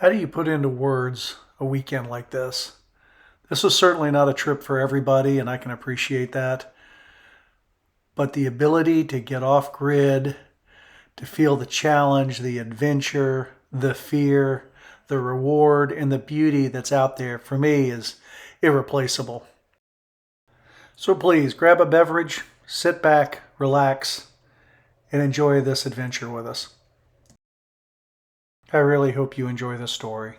How do you put into words a weekend like this? This was certainly not a trip for everybody, and I can appreciate that. But the ability to get off grid, to feel the challenge, the adventure, the fear, the reward, and the beauty that's out there, for me, is irreplaceable. So please, grab a beverage, sit back, relax, and enjoy this adventure with us. I really hope you enjoy this story.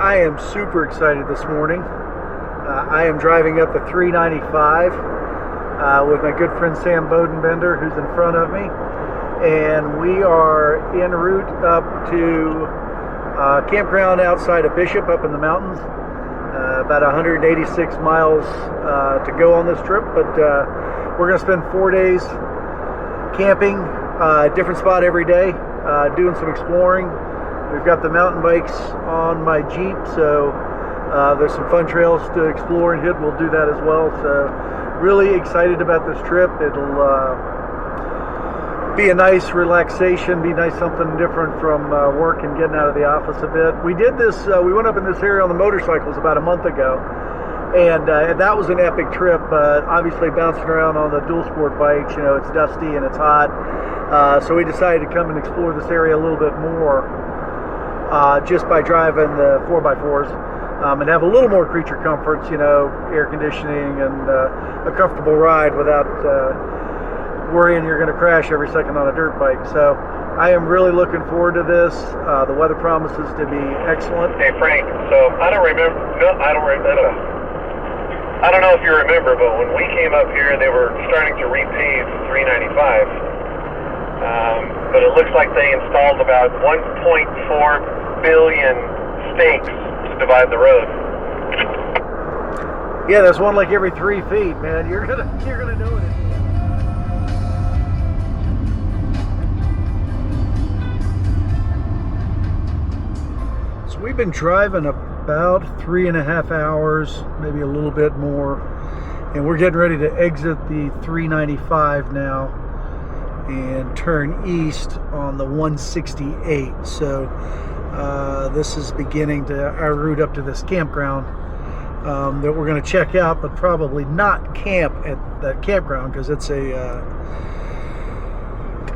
I am super excited this morning. I am driving up the 395 with my good friend Sam Bodenbender, who's in front of me, and we are en route up to a campground outside of Bishop up in the mountains. About 186 miles to go on this trip, but we're going to spend 4 days camping, a different spot every day, doing some exploring. We've got the mountain bikes on my Jeep, so there's some fun trails to explore and hit. We'll do that as well. So really excited about this trip. It'll be a nice relaxation, be nice something different from work and getting out of the office a bit. We did this, we went up in this area on the motorcycles about a month ago, and that was an epic trip, but obviously bouncing around on the dual sport bikes, you know, it's dusty and it's hot. So we decided to come and explore this area a little bit more. Just by driving the 4x4s and have a little more creature comforts, you know, air conditioning and a comfortable ride without worrying you're going to crash every second on a dirt bike. So I am really looking forward to this. The weather promises to be excellent. Hey Frank, so I don't know if you remember, but when we came up here, they were starting to repave 395. But it looks like they installed about 1.4 billion stakes to divide the road. Yeah, there's one like every 3 feet, man. You're gonna know it. So we've been driving about 3.5 hours, maybe a little bit more, and we're getting ready to exit the 395 now and turn east on the 168. So this is beginning to our route up to this campground that we're going to check out, but probably not camp at that campground because it's a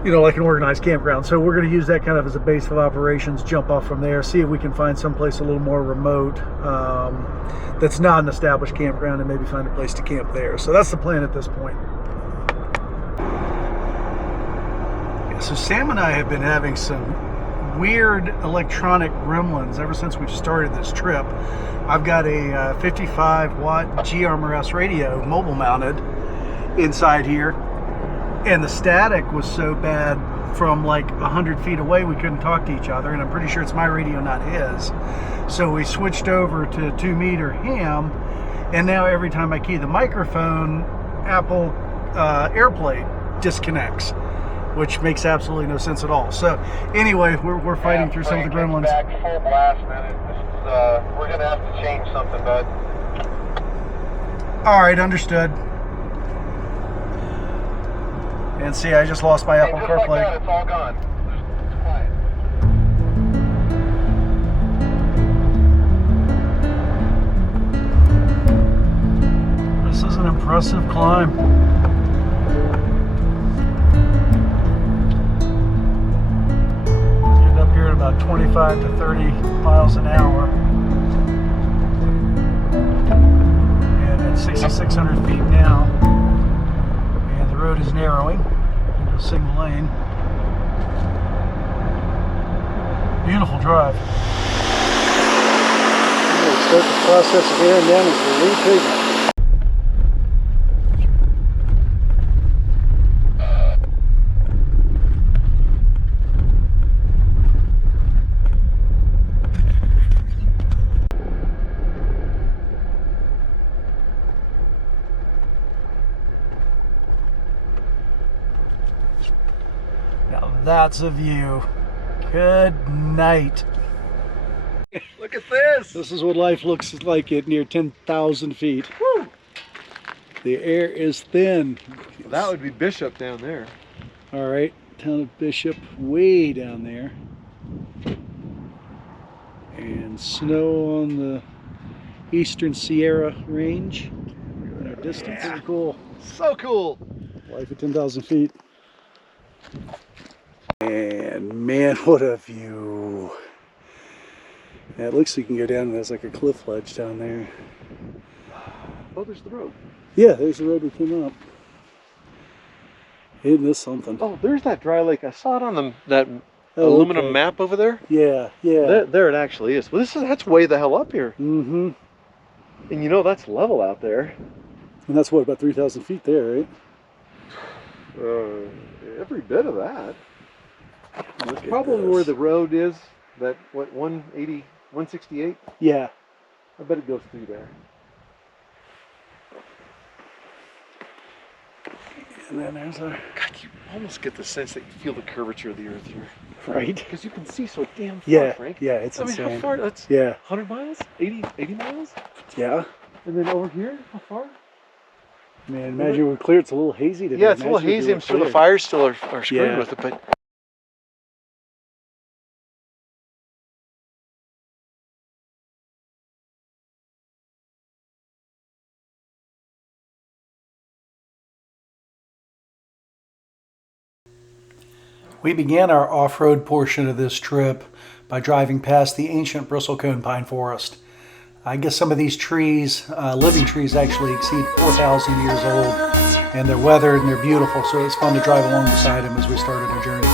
like an organized campground. So we're going to use that kind of as a base of operations, jump off from there, see if we can find someplace a little more remote that's not an established campground, and maybe find a place to camp there. So that's the plan at this point. Yeah, so Sam and I have been having some weird electronic gremlins ever since we've started this trip. I've got a 55 watt GRMRS radio mobile mounted inside here, and the static was so bad from like 100 feet away we couldn't talk to each other, and I'm pretty sure it's my radio, not his. So we switched over to 2 meter ham, and now every time I key the microphone, Apple AirPlay disconnects, which makes absolutely no sense at all. So anyway, we're fighting through some of the gremlins. Back full blast, man. We're gonna have to change something, bud. All right, understood. And see, I just lost my Apple CarPlay. Like that, it's all gone. It's quiet. This is an impressive climb. End up here at about 25 to 30 miles an hour. And at 6,600 feet now. And the road is narrowing into a single lane. Beautiful drive. We'll start the process of airing down as we leave pavement. Now that's a view. Good night. Look at this. This is what life looks like at near 10,000 feet. Woo. The air is thin. That would be Bishop down there. All right, town of Bishop way down there. And snow on the eastern Sierra range in our distance. Yeah. Pretty cool. So cool. Life at 10,000 feet. And man, what a view. Yeah, it looks like you can go down and there's like a cliff ledge down there. Oh, there's the road. Yeah, there's the road we came up. Isn't this something? Oh, there's that dry lake. I saw it on that aluminum okay. map over there. Yeah, yeah. There it actually is. Well, that's way the hell up here. Mm-hmm. And you know that's level out there. And that's what, about 3,000 feet there, right? Every bit of that. Look That's at probably this. where the road is. That, what, 180, 168? Yeah. I bet it goes through there. And then there's a... God, you almost get the sense that you feel the curvature of the earth here. Right? Because you can see so damn far, Yeah, Frank. yeah, it's I mean, insane. how far? That's Yeah. 100 miles? 80 miles? Yeah. And then over here, how far? Man, imagine we're clear. It's a little hazy today. Yeah, it's a little Imagine if hazy. we I'm were sure the clear. fires still are screwed Yeah. with it, but... We began our off-road portion of this trip by driving past the ancient bristlecone pine forest. I guess some of these trees, living trees, actually exceed 4,000 years old, and they're weathered and they're beautiful, so it's fun to drive along beside them as we started our journey.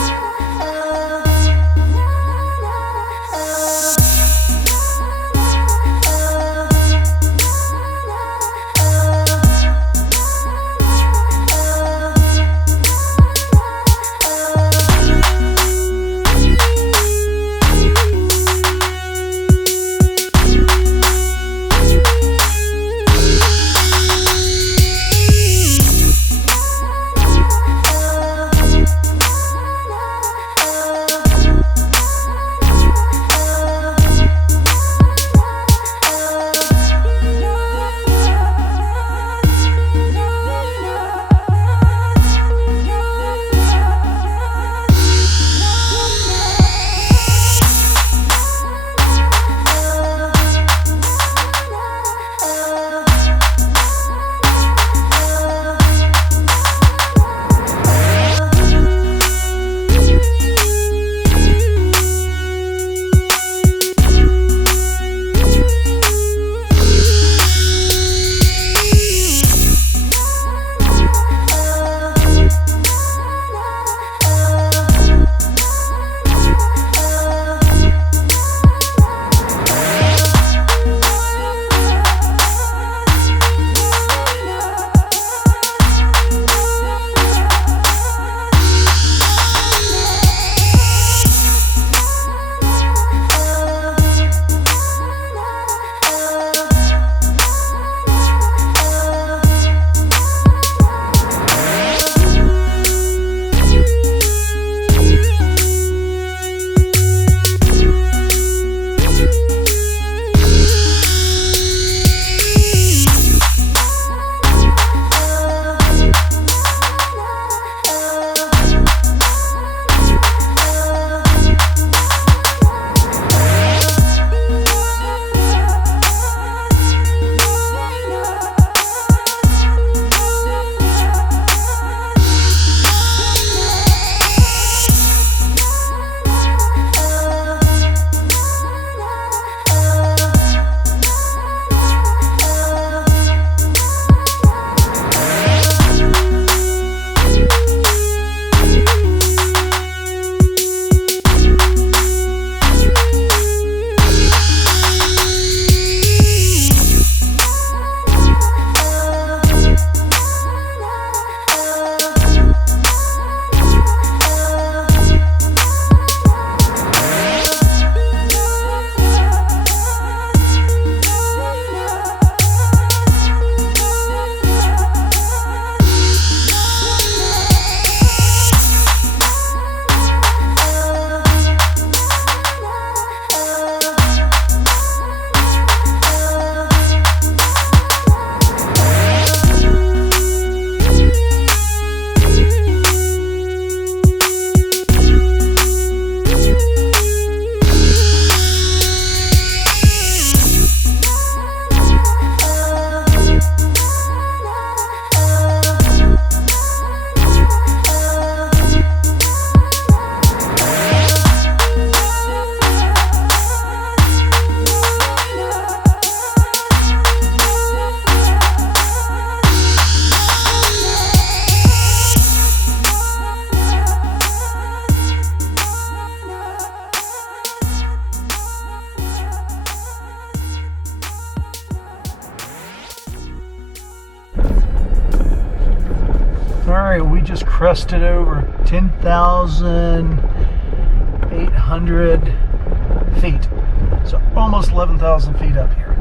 right, we just crested over 10,800 feet. So almost 11,000 feet up here.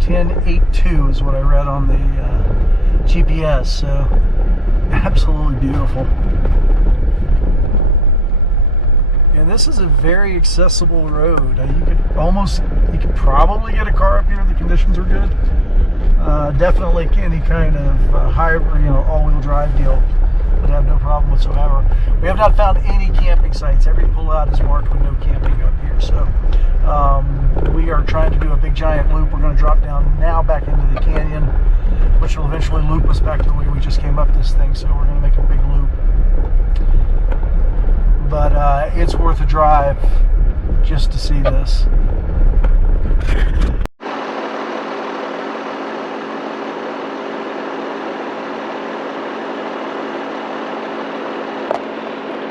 10.82 is what I read on the GPS, so absolutely beautiful. And this is a very accessible road. You could probably get a car up here if the conditions are good. Definitely any kind of hybrid, all-wheel drive deal would have no problem whatsoever. We have not found any camping sites. Every pullout is marked with no camping up here. So we are trying to do a big giant loop. We're going to drop down now back into the canyon, which will eventually loop us back to the way we just came up this thing. So we're going to make a big loop. But it's worth a drive just to see this.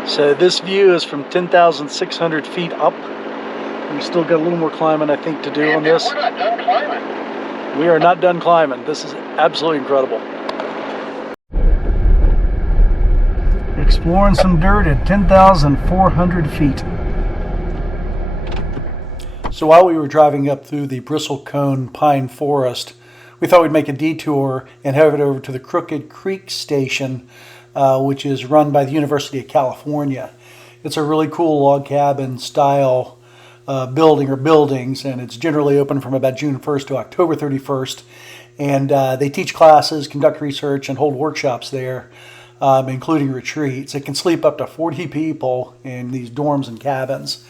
So this view is from 10,600 feet up. We still got a little more climbing, I think, to do on this. We're not done climbing. We are not done climbing. This is absolutely incredible. Exploring some dirt at 10,400 feet. So while we were driving up through the bristlecone pine forest, we thought we'd make a detour and head over to the Crooked Creek Station, which is run by the University of California. It's a really cool log cabin style building or buildings, and it's generally open from about June 1st to October 31st. And they teach classes, conduct research, and hold workshops there, including retreats. It can sleep up to 40 people in these dorms and cabins.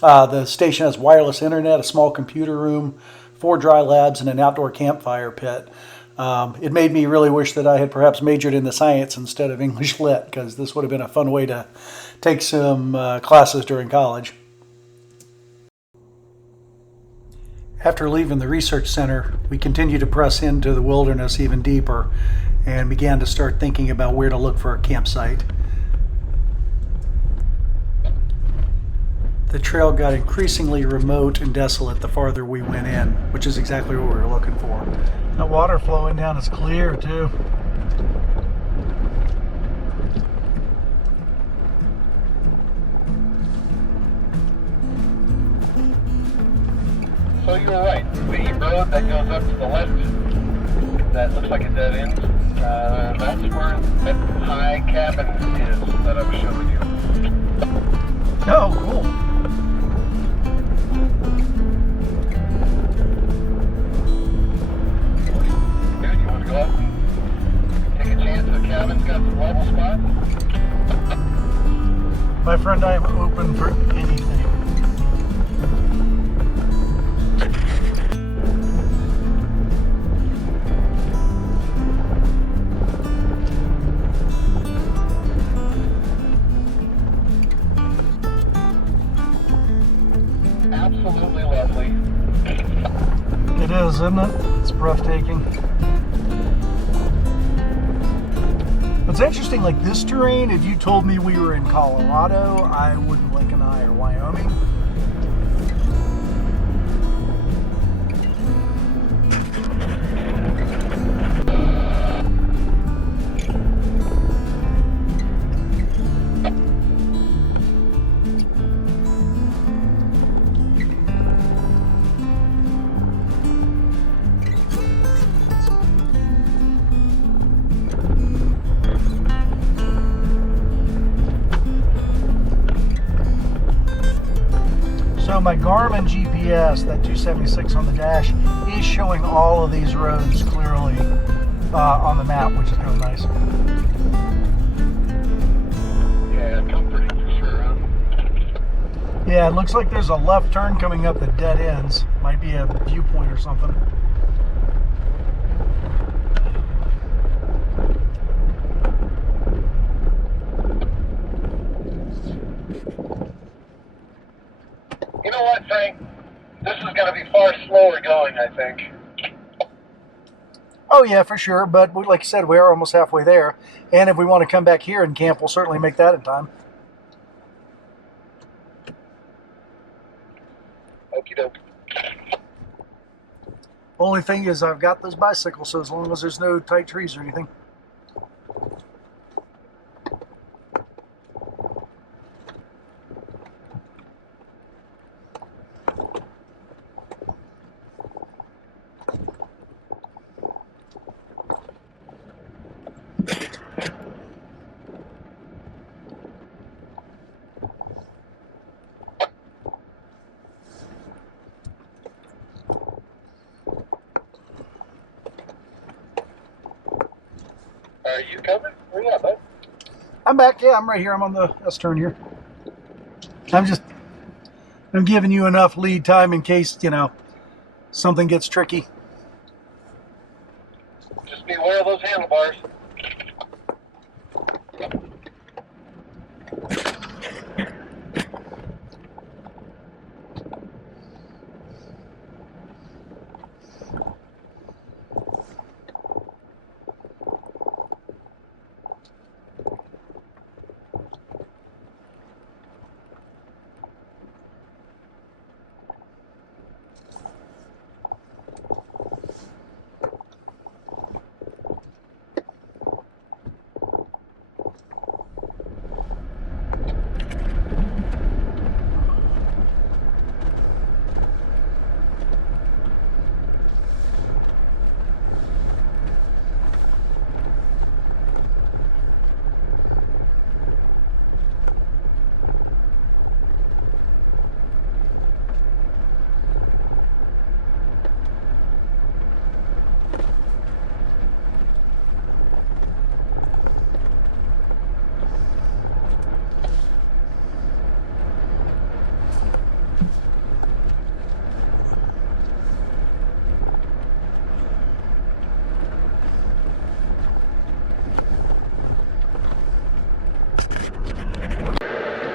The station has wireless internet, a small computer room, 4 dry labs, and an outdoor campfire pit. It made me really wish that I had perhaps majored in the science instead of English Lit, because this would have been a fun way to take some classes during college. After leaving the research center, we continued to press into the wilderness even deeper and began to start thinking about where to look for a campsite. The trail got increasingly remote and desolate the farther we went in, which is exactly what we were looking for. That water flowing down is clear too. So you're right. The road that goes up to the left, that looks like a dead end, that's where that high cabin is that I was showing you. Oh, cool. Dude, you want to go up and take a chance the cabin's got some level spots? My friend, I am open for anything. Absolutely lovely. It is, isn't it? It's breathtaking. It's interesting, like this terrain, if you told me we were in Colorado, I wouldn't blink an eye, or Wyoming. So my Garmin GPS, that 276 on the dash, is showing all of these roads clearly on the map, which is kind of nice. Yeah, comforting for sure, huh? Yeah, it looks like there's a left turn coming up that dead ends. Might be a viewpoint or something. You know what, Frank? This is going to be far slower going, I think. Oh yeah, for sure, but like I said, we are almost halfway there. And if we want to come back here and camp, we'll certainly make that in time. Okie doke. Only thing is I've got those bicycles, so as long as there's no tight trees or anything. Are you coming? Where you at, bud? I'm back. Yeah, I'm right here. I'm on the S-turn here. I'm giving you enough lead time in case, you know, something gets tricky. Just be aware of those handlebars.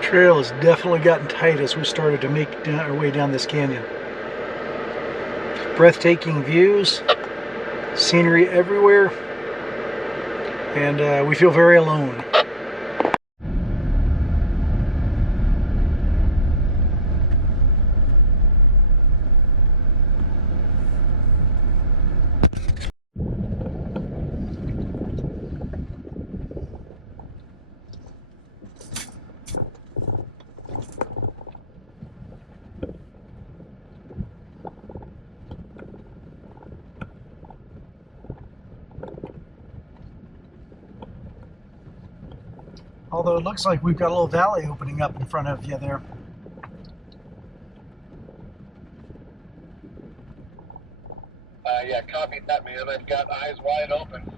Trail has definitely gotten tight as we started to make our way down this canyon. Breathtaking views, scenery everywhere, and we feel very alone. Although it looks like we've got a little valley opening up in front of you there. Yeah, copy that, man. I've got eyes wide open.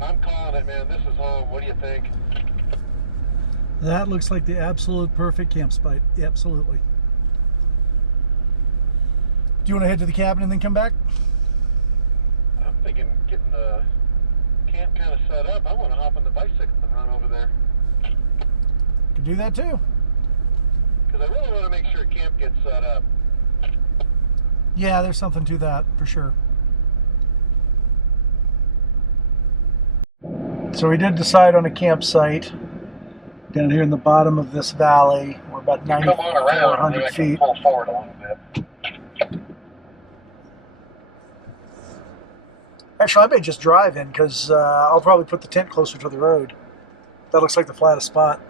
I'm calling it, man. This is home. What do you think? That looks like the absolute perfect camp spot. Absolutely. Do you want to head to the cabin and then come back? I'm thinking getting the camp kind of set up. I want to hop on the bicycle and run over there. Could do that too. Because I really want to make sure camp gets set up. Yeah, there's something to that for sure. So we did decide on a campsite down here in the bottom of this valley. We're about 9,400 feet. Pull forward a little bit. Actually, I may just drive in because I'll probably put the tent closer to the road. That looks like the flattest spot.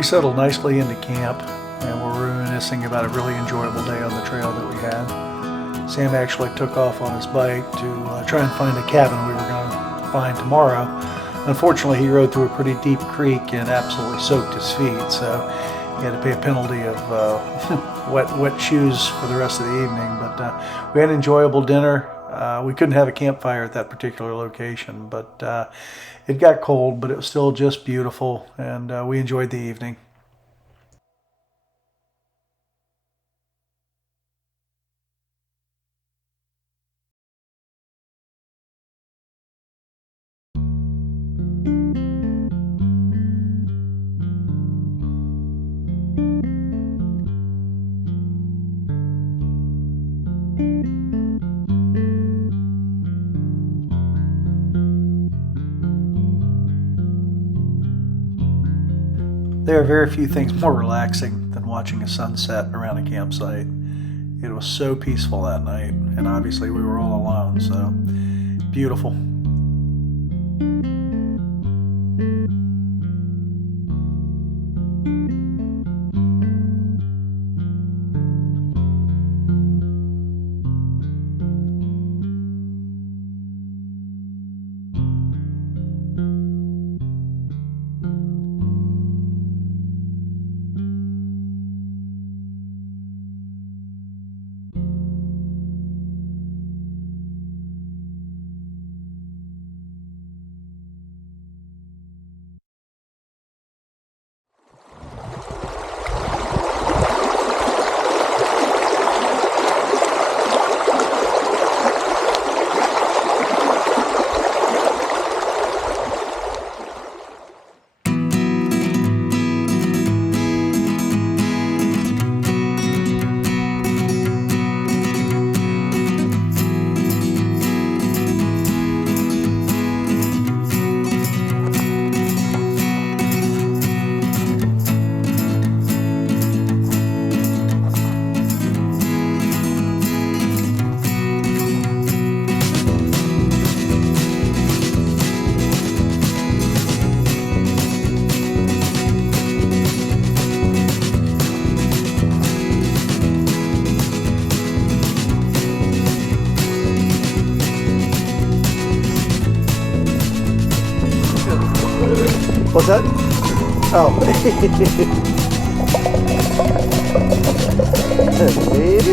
We settled nicely into camp, and we're reminiscing about a really enjoyable day on the trail that we had. Sam actually took off on his bike to try and find a cabin we were going to find tomorrow. Unfortunately, he rode through a pretty deep creek and absolutely soaked his feet, so he had to pay a penalty of wet shoes for the rest of the evening. But we had an enjoyable dinner. We couldn't have a campfire at that particular location, but it got cold, but it was still just beautiful, and we enjoyed the evening. There are very few things more relaxing than watching a sunset around a campsite. It was so peaceful that night, and obviously we were all alone, so beautiful. What's that? Oh. Baby.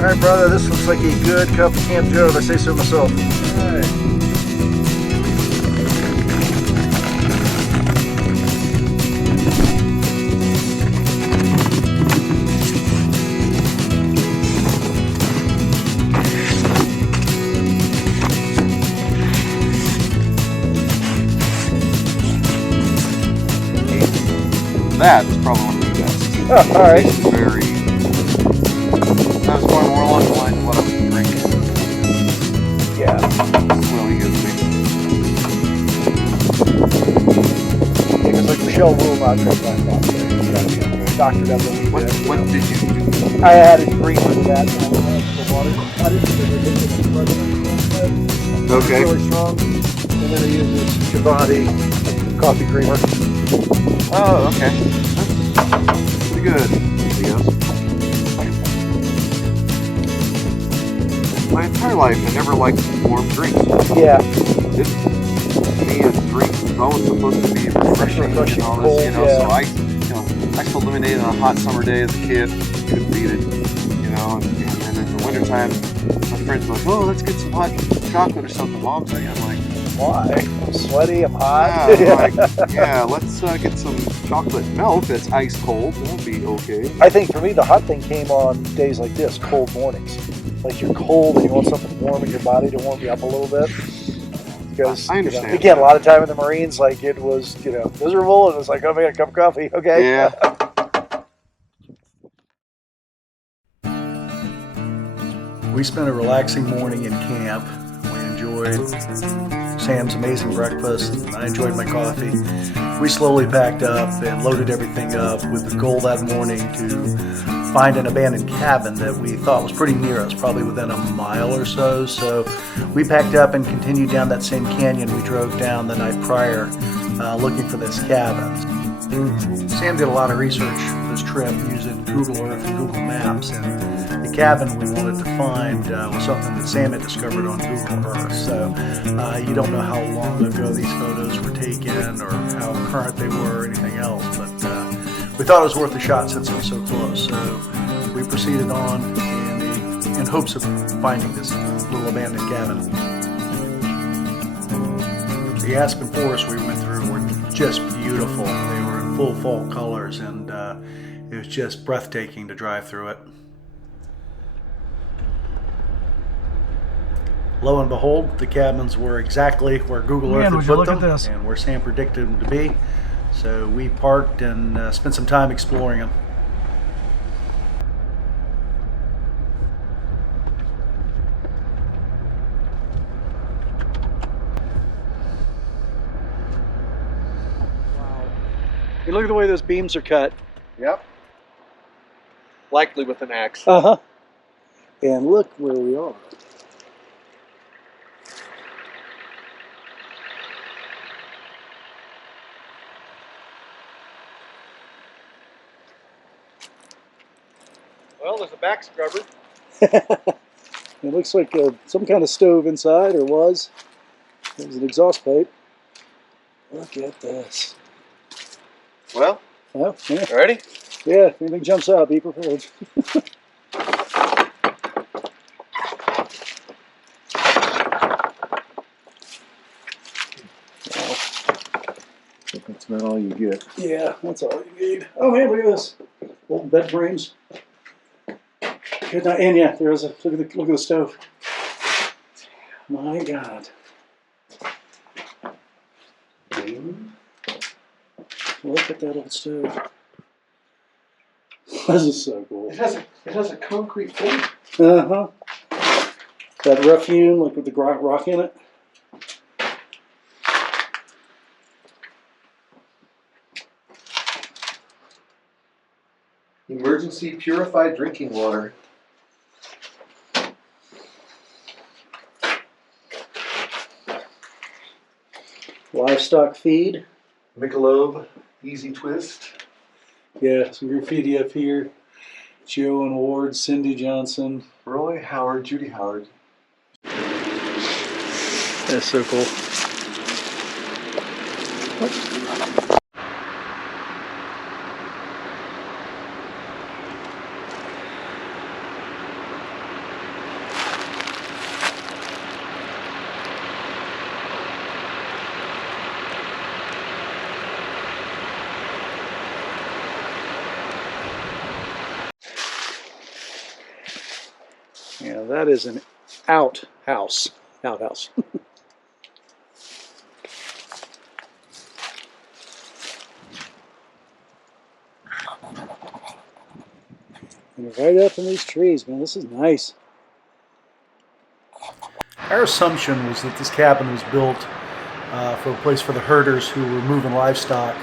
All right, brother, this looks like a good cup of Camp Joe, if I say so myself. All right. That is probably one of the best. Oh, all right. It's very. I was going more along the lines of what I was drinking. Yeah. It's really good to me. Yeah, because like Michelle will not drink that coffee. You gotta be doctored up a little What bit. did you do? I added green with that and the water. I didn't think it was Okay. really strong. And then I use this Chivati coffee creamer. Oh, okay. That's pretty good, I guess. My entire life, I never liked warm drinks. Yeah. This, to me, a drink is always supposed to be refreshing and all this, cold, you know. yeah. So I spilled lemonade on a hot summer day as a kid. Couldn't beat it. and then in the wintertime, my friends are like, oh, let's get some hot chocolate or something. Mom's like, I'm like, why? I'm sweaty, I'm hot. yeah, I'm like, yeah, let's get some chocolate milk that's ice cold. That'll be okay. I think for me, the hot thing came on days like this, cold mornings. Like you're cold and you want something warm in your body to warm you up a little bit. Because I understand. Again, a lot of time in the Marines, like it was, miserable, and it was like, oh man, a cup of coffee, okay. Yeah. We spent a relaxing morning in camp. We enjoyed Sam's amazing breakfast, and I enjoyed my coffee. We slowly packed up and loaded everything up with the goal that morning to find an abandoned cabin that we thought was pretty near us, probably within a mile or so. So we packed up and continued down that same canyon we drove down the night prior, looking for this cabin. Sam did a lot of research this trip using Google Earth and Google Maps, and the cabin we wanted to find was something that Sam had discovered on Google Earth. So you don't know how long ago these photos were taken or how current they were or anything else, but we thought it was worth a shot since it was so close. So we proceeded on in hopes of finding this little abandoned cabin. The aspen forests we went through were just beautiful. They were in full fall colors, and it was just breathtaking to drive through it. Lo and behold, the cabins were exactly where Google Earth had put them and where Sam predicted them to be. So we parked and spent some time exploring them. Wow. Hey, look at the way those beams are cut. Yep. Likely with an axe. Uh-huh. And look where we are. Well, there's a back scrubber. It looks like some kind of stove inside, or was. It was an exhaust pipe. Look at this. Well, Oh, yeah. ready? Yeah, if anything jumps out, be prepared. That's not all you get. Yeah, that's all you need. Oh man, look at this. Old bed frames. Good night. And yeah, there is a look at the stove. My God. Look at that old stove. This is so cool. It has a concrete floor. Uh-huh. That rough hewn, like with the rock in it. Emergency purified drinking water. Livestock feed. Michelob Easy Twist. Yeah, some graffiti up here. Joe and Ward, Cindy Johnson. Roy Howard, Judy Howard. That's so cool. Yeah, that is an outhouse. Outhouse. And right up in these trees, man. This is nice. Our assumption was that this cabin was built for a place for the herders who were moving livestock,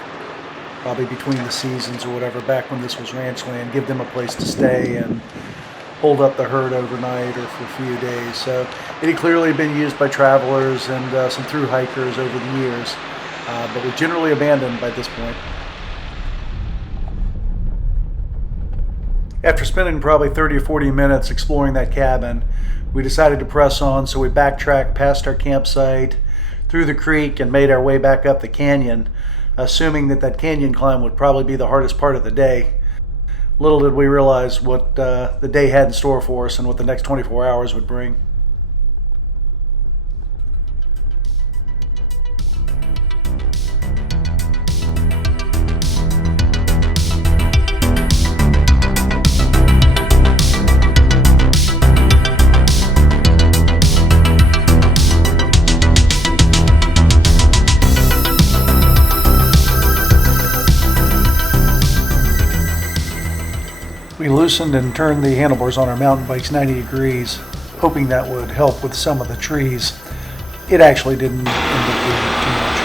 probably between the seasons or whatever, back when this was ranch land, give them a place to stay and hold up the herd overnight or for a few days. So it had clearly been used by travelers and some through hikers over the years, but was generally abandoned by this point. After spending probably 30 or 40 minutes exploring that cabin, we decided to press on, so we backtracked past our campsite, through the creek, and made our way back up the canyon, assuming that that canyon climb would probably be the hardest part of the day. Little did we realize what the day had in store for us and what the next 24 hours would bring. We loosened and turned the handlebars on our mountain bikes 90 degrees, hoping that would help with some of the trees. It actually didn't end up doing too much.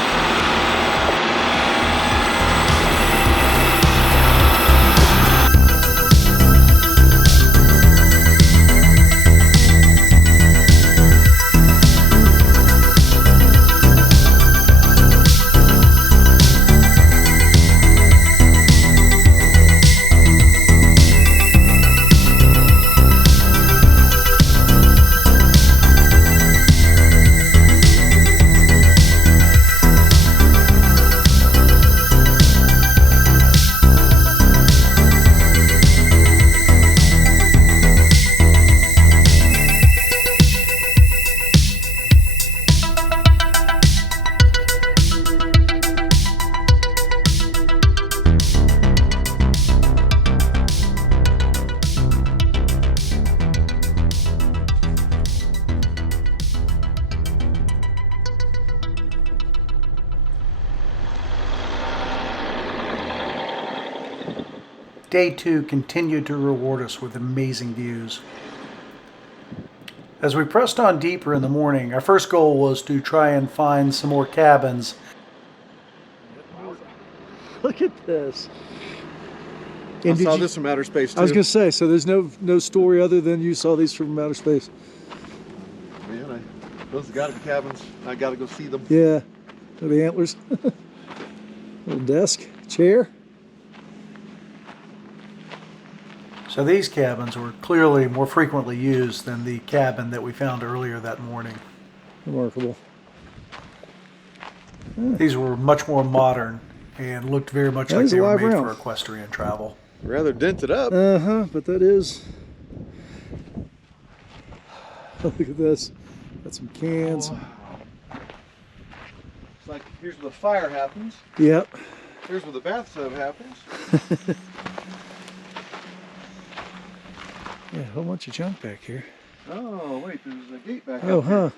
Day 2 continued to reward us with amazing views. As we pressed on deeper in the morning, our first goal was to try and find some more cabins. Look at this. I saw this from outer space too. I was going to say, so there's no story other than you saw these from outer space. Man, those have got to be cabins. I got to go see them. Yeah, the antlers. Little desk, chair. So these cabins were clearly more frequently used than the cabin that we found earlier that morning. Remarkable. These were much more modern and looked very much like they were made for equestrian travel. Rather dented up. But that is. Look at this. Got some cans. It's like, here's where the fire happens. Yep. Here's where the bathtub happens. Yeah, a whole bunch of junk back here. Oh, wait, there's a gate back Oh, up here.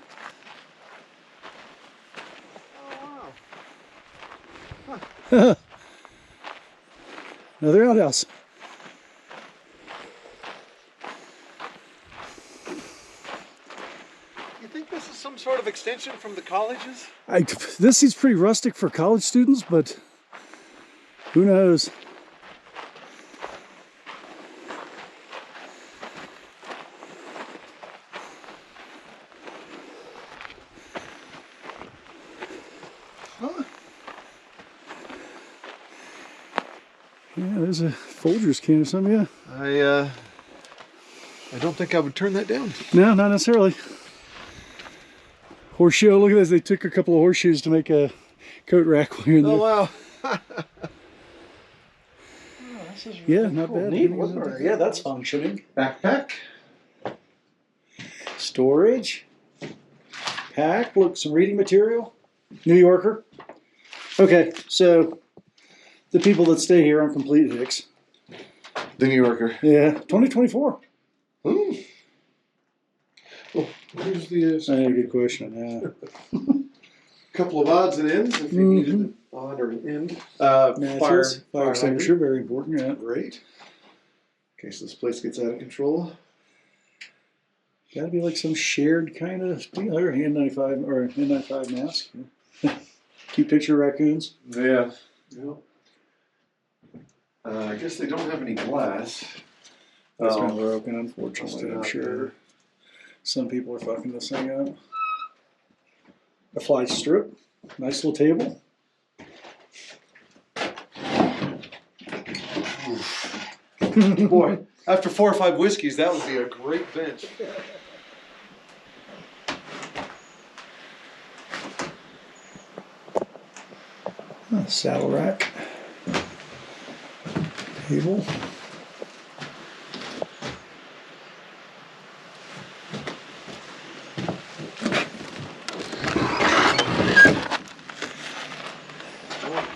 huh. Oh, wow. Another outhouse. You think this is some sort of extension from the colleges? This seems pretty rustic for college students, but who knows? Yeah, there's a Folgers can or something, yeah. I don't think I would turn that down. No, not necessarily. Horseshoe, look at this. They took a couple of horseshoes to make a coat rack while you're in there. Oh, wow. This is really not cool. bad. Neat, wasn't it? Yeah, that's functioning. Backpack. Storage. Pack. Look, some reading material. New Yorker. Okay, so the people that stay here are complete hicks. The New Yorker. Yeah, 2024. Ooh. Oh, here's the Good question. Yeah. couple of odds and ends if you needed an odd or an end. Fire extinguisher, very important. Yeah. Great. In case this place gets out of control. Got to be like some shared kind of N95 or N95 mask. Cute picture raccoons. Yeah. Yep. I guess they don't have any glass. That's been broken, unfortunately. I'm sure some people are fucking this thing up. A fly strip. Nice little table. Boy, after 4 or 5 whiskeys, that would be a great bench. Saddle rack. Table.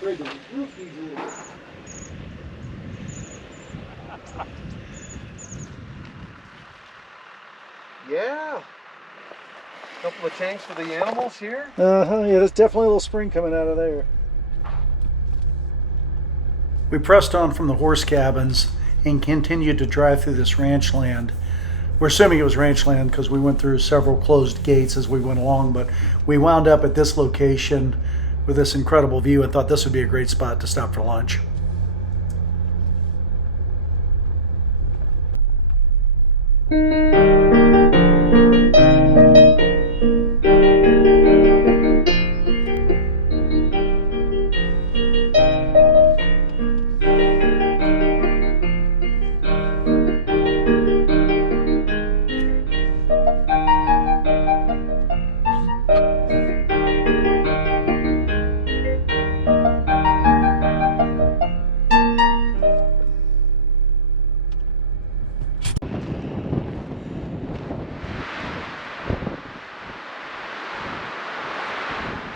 afraid to roof these a little bit. Yeah. Couple of tanks for the animals here. Uh-huh, yeah, there's definitely a little spring coming out of there. We pressed on from the horse cabins and continued to drive through this ranch land. We're assuming it was ranch land because we went through several closed gates as we went along, but we wound up at this location with this incredible view and thought this would be a great spot to stop for lunch.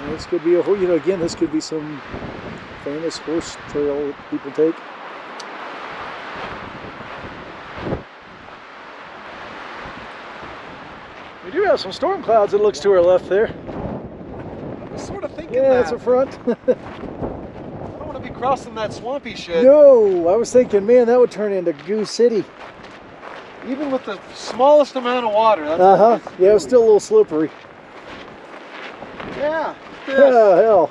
This could be a, you know, again, this could be some famous horse trail that people take. We do have some storm clouds, it looks, to our left there. I was sort of thinking Yeah, that. that's a front. I don't want to be crossing that swampy shit. No, I was thinking, man, that would turn into Goose City. Even with the smallest amount of water. That's Yeah, it was still a little slippery. Yeah. Yeah, hell.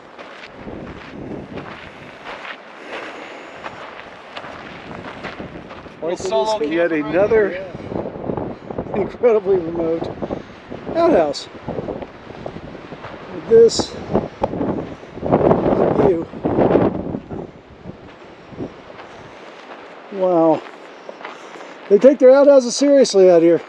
Solo Yet camper right another here, incredibly remote outhouse. With this view. Wow. They take their outhouses seriously out here.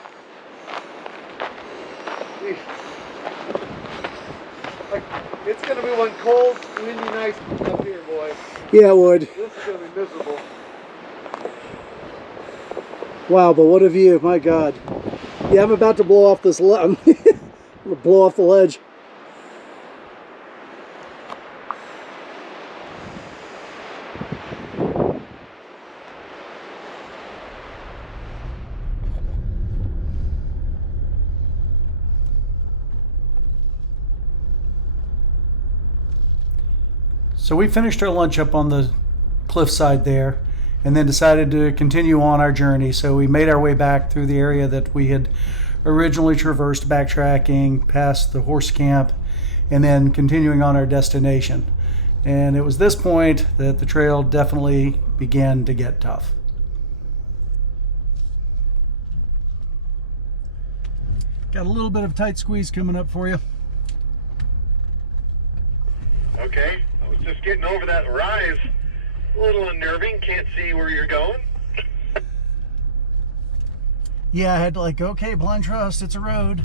Like, it's going to be one cold, windy night up here, boy. Yeah, it would. This is going to be miserable. Wow, but what a view, my God. Yeah, I'm about to blow off this I'm gonna blow off the ledge. So we finished our lunch up on the cliffside there, and then decided to continue on our journey. So we made our way back through the area that we had originally traversed, backtracking past the horse camp, and then continuing on our destination. And it was this point that the trail definitely began to get tough. Got a little bit of tight squeeze coming up for you. Okay, I was just getting over that rise. A little unnerving, can't see where you're going. Yeah, I had to like, okay, blind trust, it's a road.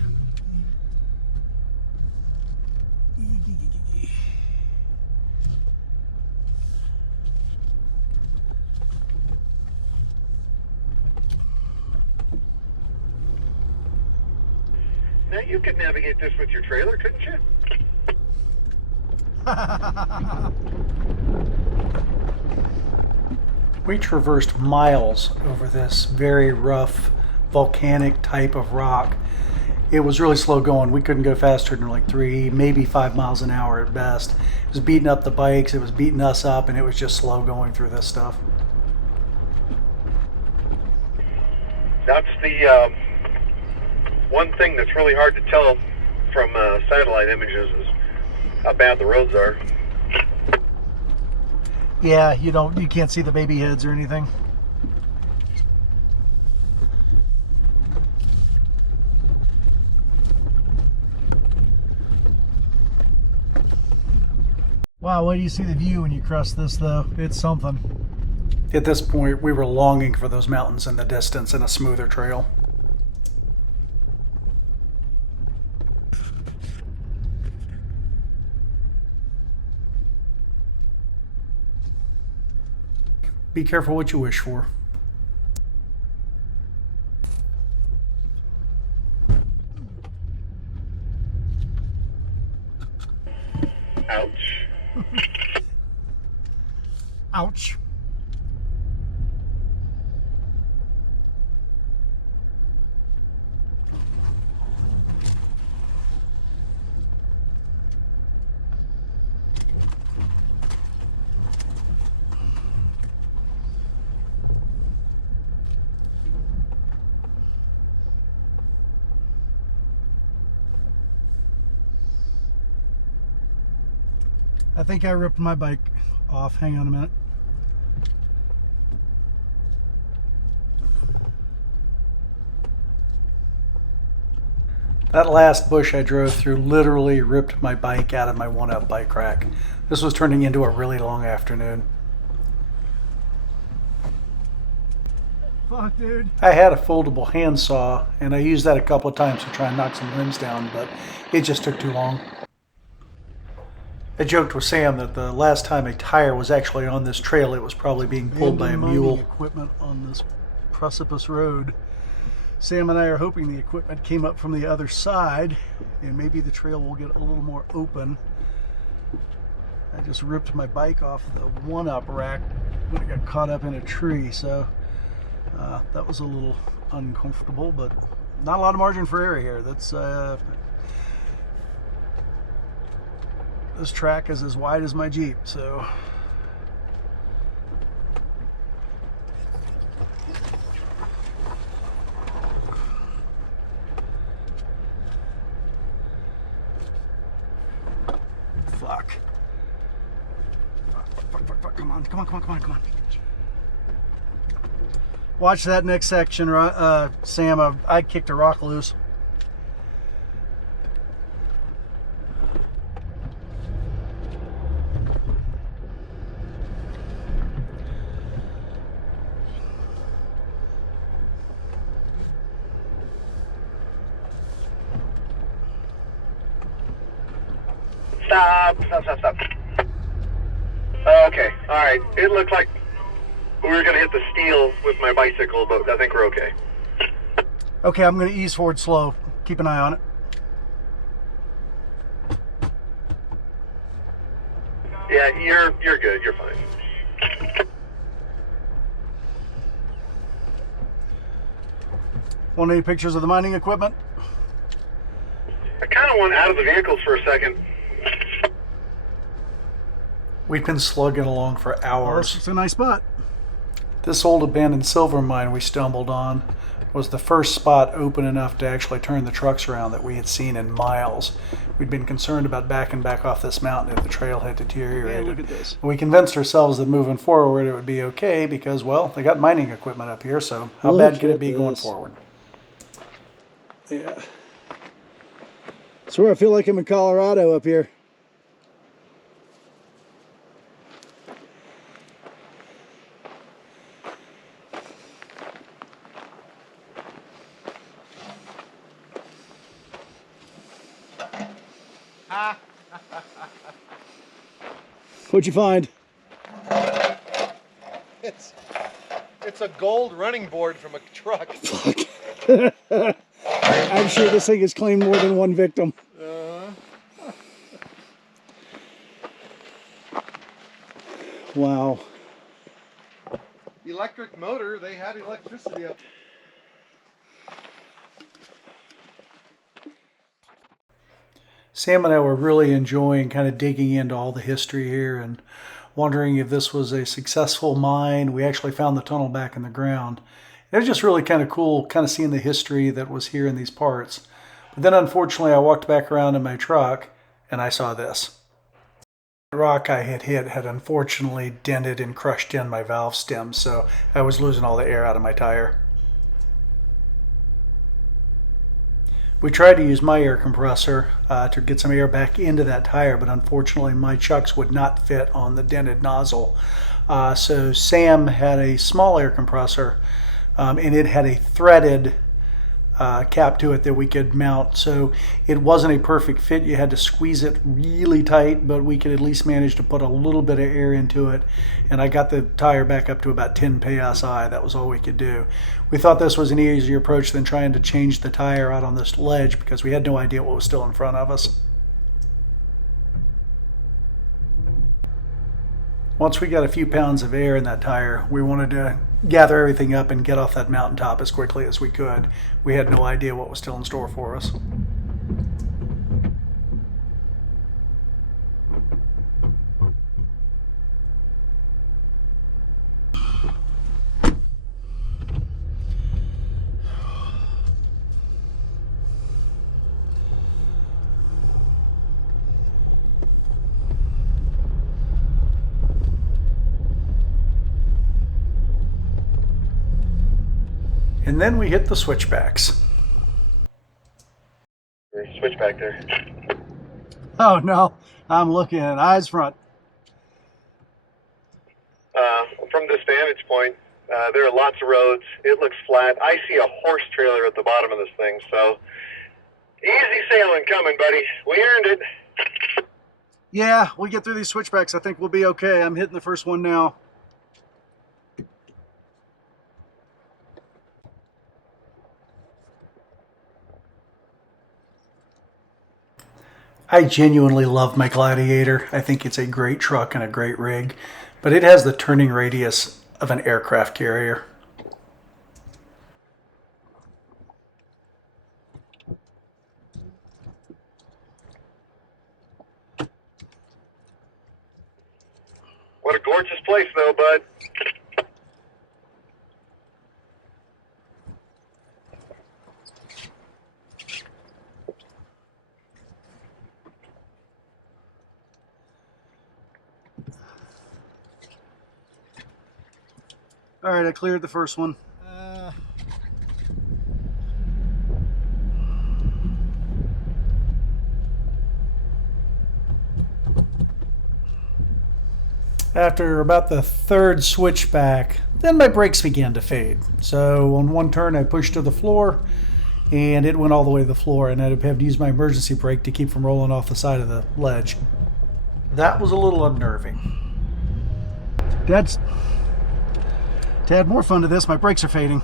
Now you could navigate this with your trailer, couldn't you? We traversed miles over this very rough volcanic type of rock. It was really slow going. We couldn't go faster than like 3, maybe 5 miles an hour at best. It was beating up the bikes, it was beating us up, and it was just slow going through this stuff. That's the one thing that's really hard to tell from satellite images is how bad the roads are. Yeah, you can't see the baby heads or anything. Wow, wait till you see the view when you cross this though. It's something. At this point, we were longing for those mountains in the distance and a smoother trail. Be careful what you wish for. Ouch. Ouch. I think I ripped my bike off. Hang on a minute. That last bush I drove through literally ripped my bike out of my one-up bike rack. This was turning into a really long afternoon. Fuck, dude. I had a foldable handsaw, and I used that a couple of times to try and knock some limbs down, but it just took too long. I joked with Sam that the last time a tire was actually on this trail, it was probably being pulled by a mule. Equipment on this precipice road. Sam and I are hoping the equipment came up from the other side, and maybe the trail will get a little more open. I just ripped my bike off the one-up rack when it got caught up in a tree, so that was a little uncomfortable, but not a lot of margin for error here. That's this track is as wide as my Jeep, so fuck. Come on. Watch that next section, Sam. I kicked a rock loose. Stop. Okay, alright. It looked like we were going to hit the steel with my bicycle, but I think we're okay. Okay, I'm going to ease forward slow. Keep an eye on it. Yeah, you're good. You're fine. Want any pictures of the mining equipment? I kind of want out of the vehicles for a second. We've been slugging along for hours. It's a nice spot. This old abandoned silver mine we stumbled on was the first spot open enough to actually turn the trucks around that we had seen in miles. We'd been concerned about backing back off this mountain if the trail had deteriorated. Hey, look at this. We convinced ourselves that moving forward it would be okay because, well, they got mining equipment up here, so how bad could it be going forward? Yeah. I swear I feel like I'm in Colorado up here. What'd you find? It's a gold running board from a truck. Fuck. I'm sure this thing has claimed more than one victim. Wow. Electric motor, they had electricity up. Sam and I were really enjoying kind of digging into all the history here and wondering if this was a successful mine. We actually found the tunnel back in the ground. It was just really kind of cool kind of seeing the history that was here in these parts. But then unfortunately I walked back around in my truck and I saw this. The rock I had hit had unfortunately dented and crushed in my valve stem, so I was losing all the air out of my tire. We tried to use my air compressor to get some air back into that tire, but unfortunately my chucks would not fit on the dented nozzle. So Sam had a small air compressor, and it had a threaded cap to it that we could mount. So it wasn't a perfect fit. You had to squeeze it really tight, but we could at least manage to put a little bit of air into it. And I got the tire back up to about 10 PSI. That was all we could do. We thought this was an easier approach than trying to change the tire out on this ledge because we had no idea what was still in front of us. Once we got a few pounds of air in that tire, we wanted to gather everything up and get off that mountaintop as quickly as we could. We had no idea what was still in store for us. And then we hit the switchbacks. Switchback there. Oh no, I'm looking at eyes front. From this vantage point, there are lots of roads. It looks flat. I see a horse trailer at the bottom of this thing, so easy sailing coming, buddy. We earned it. Yeah, we get through these switchbacks, I think we'll be okay. I'm hitting the first one now. I genuinely love my Gladiator. I think it's a great truck and a great rig, but it has the turning radius of an aircraft carrier. What a gorgeous place, though, bud. All right, I cleared the first one. After about the third switchback, then my brakes began to fade. So on one turn I pushed to the floor and it went all the way to the floor, and I'd have to use my emergency brake to keep from rolling off the side of the ledge. That was a little unnerving. To add more fun to this, my brakes are fading.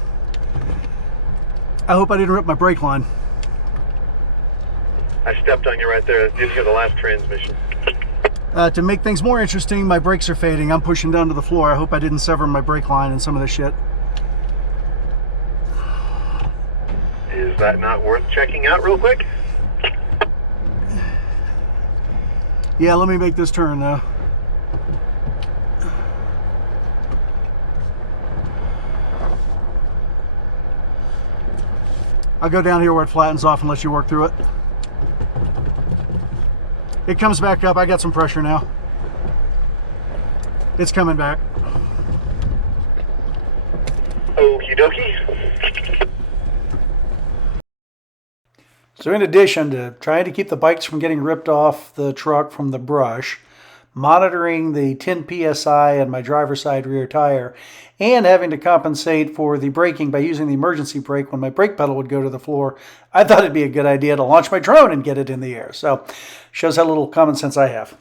I hope I didn't rip my brake line. I stepped on you right there. Did you hear the last transmission? To make things more interesting, my brakes are fading. I'm pushing down to the floor. I hope I didn't sever my brake line and some of this shit. Is that not worth checking out real quick? Yeah, let me make this turn though. I'll go down here where it flattens off and let you work through it. It comes back up. I got some pressure now. It's coming back. Okie dokie. So in addition to trying to keep the bikes from getting ripped off the truck from the brush, monitoring the 10 psi and my driver's side rear tire, and having to compensate for the braking by using the emergency brake when my brake pedal would go to the floor, I thought it'd be a good idea to launch my drone and get it in the air. So shows how little common sense I have.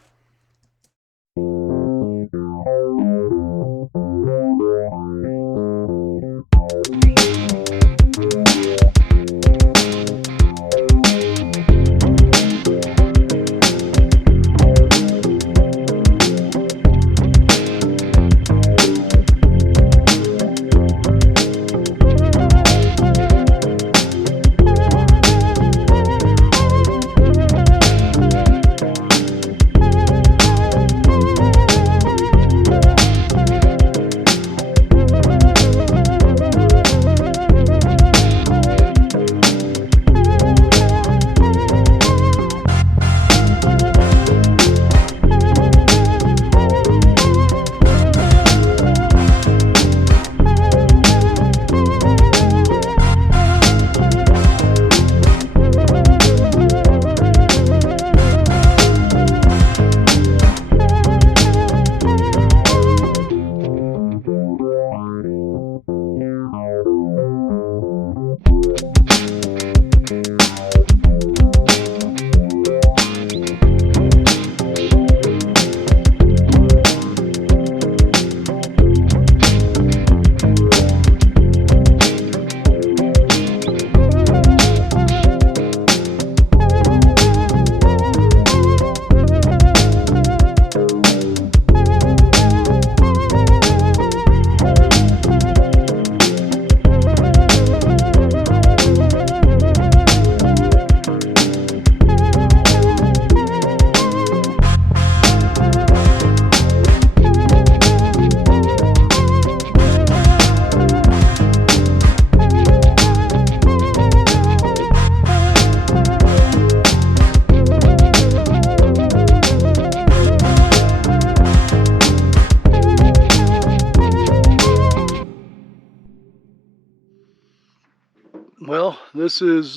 This is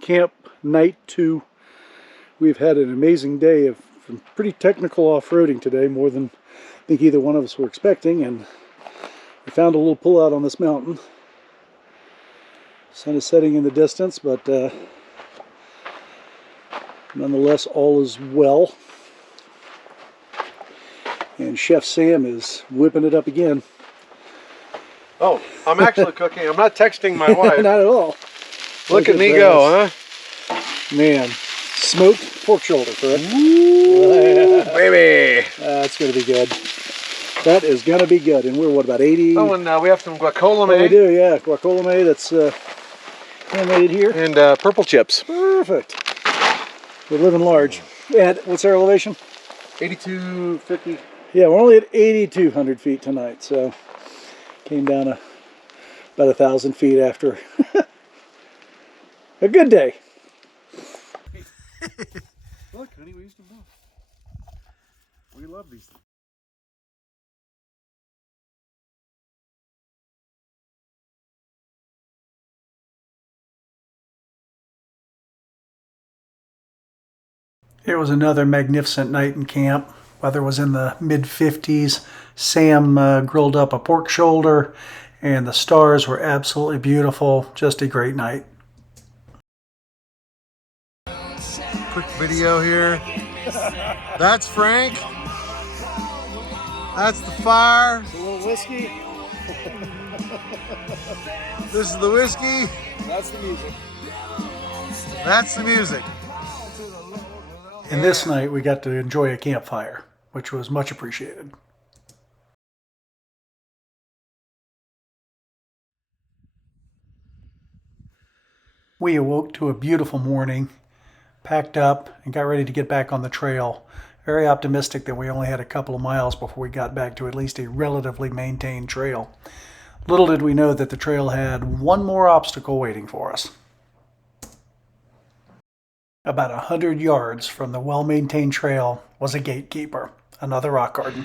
camp night 2. We've had an amazing day of some pretty technical off-roading today, more than I think either one of us were expecting, and we found a little pull-out on this mountain. Sun is setting in the distance, but nonetheless all is well. And Chef Sam is whipping it up again. Oh, I'm actually cooking. I'm not texting my wife. Not at all. Look at me go, huh? Man, smoked pork shoulder, correct? Ooh, baby. That's going to be good. That is going to be good. And we're, what, about 80? Oh, and we have some guacamole. Oh, we do, yeah. Guacamole that's handmade here. And purple chips. Perfect. We're living large. And what's our elevation? 8250. Yeah, we're only at 8,200 feet tonight, so came down about 1,000 feet after a good day. Look, honey, we used to know. We love these things. It was another magnificent night in camp. Weather was in the mid-50s. Sam grilled up a pork shoulder, and the stars were absolutely beautiful. Just a great night. Quick video here. That's Frank. That's the fire. A little whiskey. This is the whiskey. That's the music. That's the music. And this night we got to enjoy a campfire, which was much appreciated. We awoke to a beautiful morning, packed up, and got ready to get back on the trail. Very optimistic that we only had a couple of miles before we got back to at least a relatively maintained trail. Little did we know that the trail had one more obstacle waiting for us. About 100 yards from the well-maintained trail was a gatekeeper, another rock garden.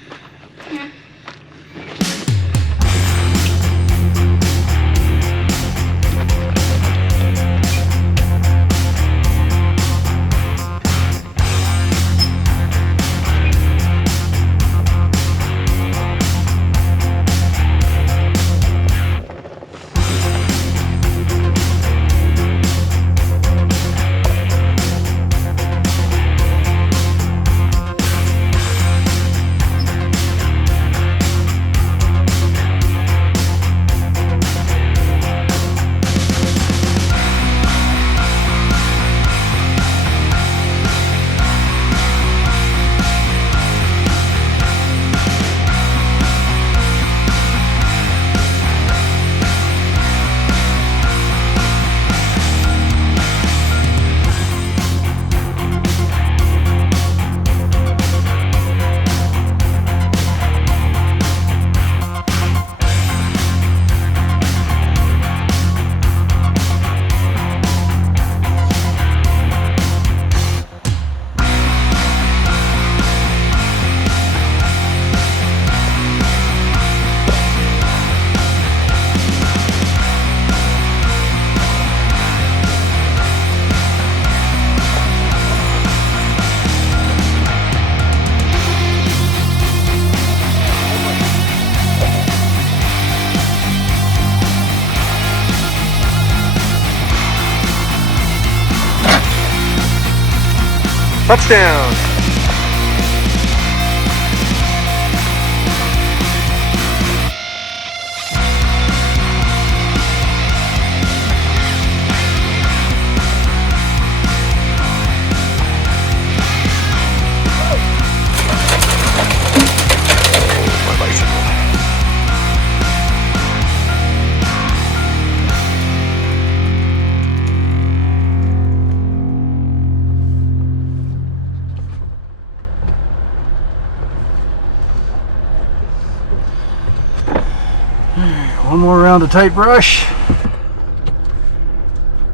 Touchdown! My bicycle. One more round of tight brush,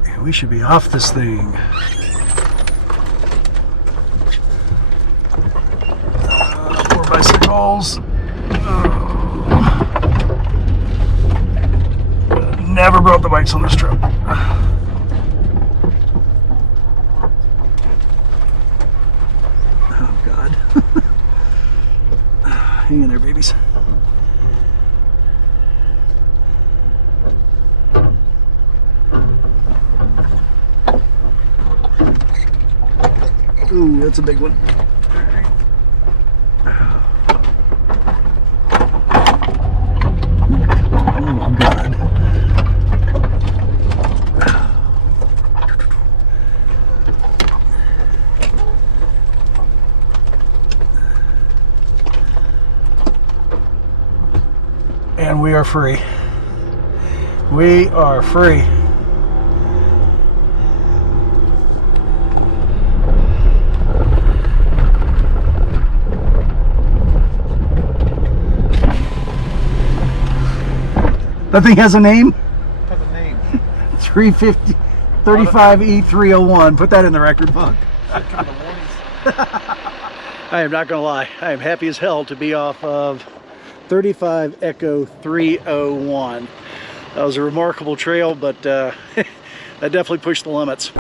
and we should be off this thing. More bicycles. Never brought the bikes on this trip. hang in there, babies. Ooh, that's a big one. Oh my God. And we are free. We are free. That thing has a name? Has a name. 350, 35E301. Put that in the record book. I am not going to lie. I am happy as hell to be off of 35 Echo 301. That was a remarkable trail, but that definitely pushed the limits.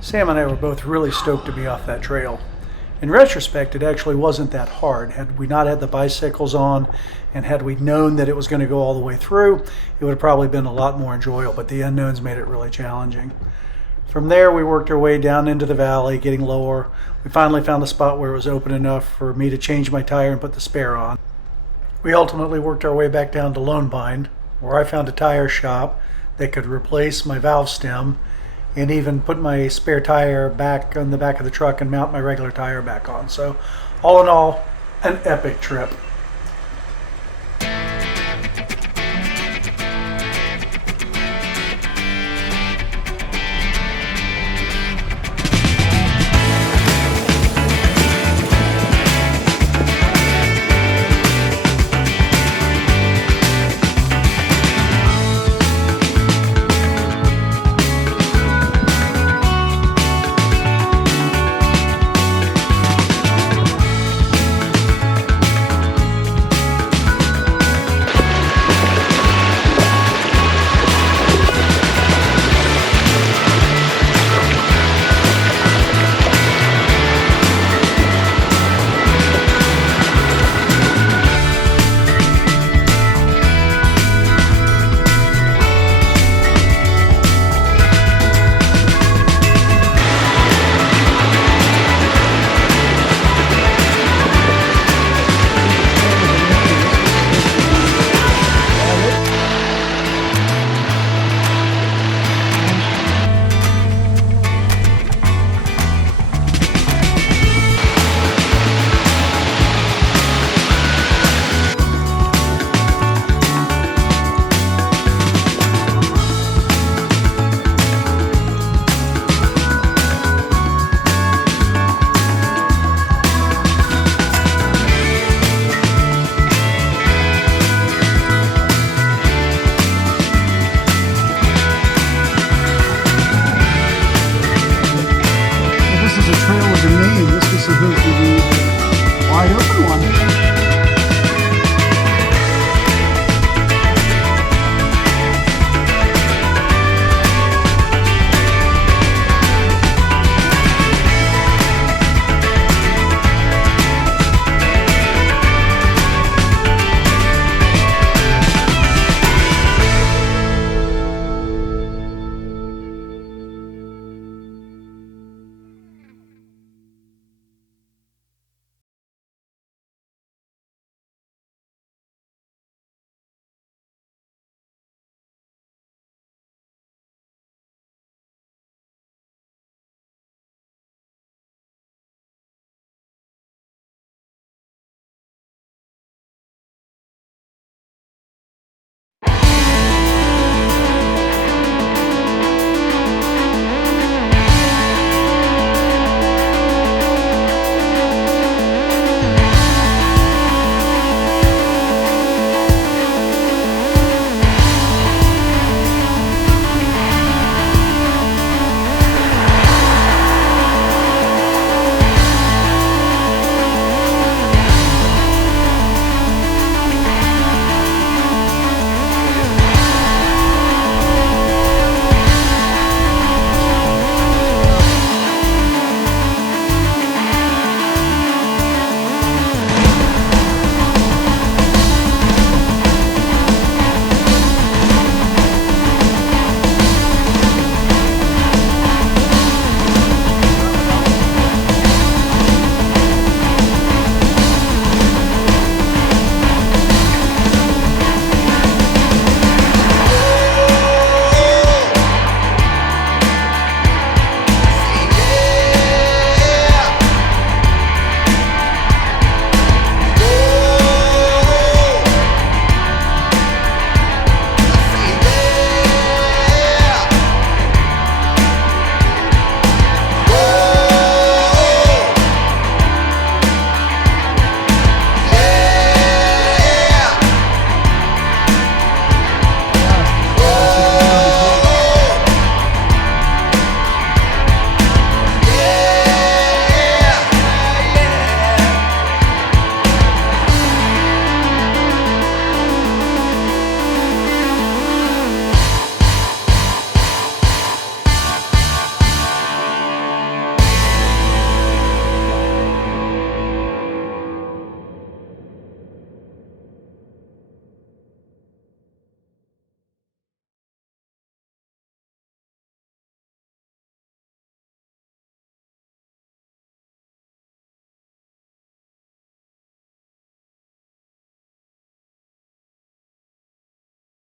Sam and I were both really stoked to be off that trail. In retrospect, it actually wasn't that hard. Had we not had the bicycles on, and had we known that it was going to go all the way through, it would have probably been a lot more enjoyable, but the unknowns made it really challenging. From there, we worked our way down into the valley, getting lower. We finally found a spot where it was open enough for me to change my tire and put the spare on. We ultimately worked our way back down to Lone Pine, where I found a tire shop that could replace my valve stem and even put my spare tire back on the back of the truck and mount my regular tire back on. So all in all, an epic trip. Supposed to be a wide open one.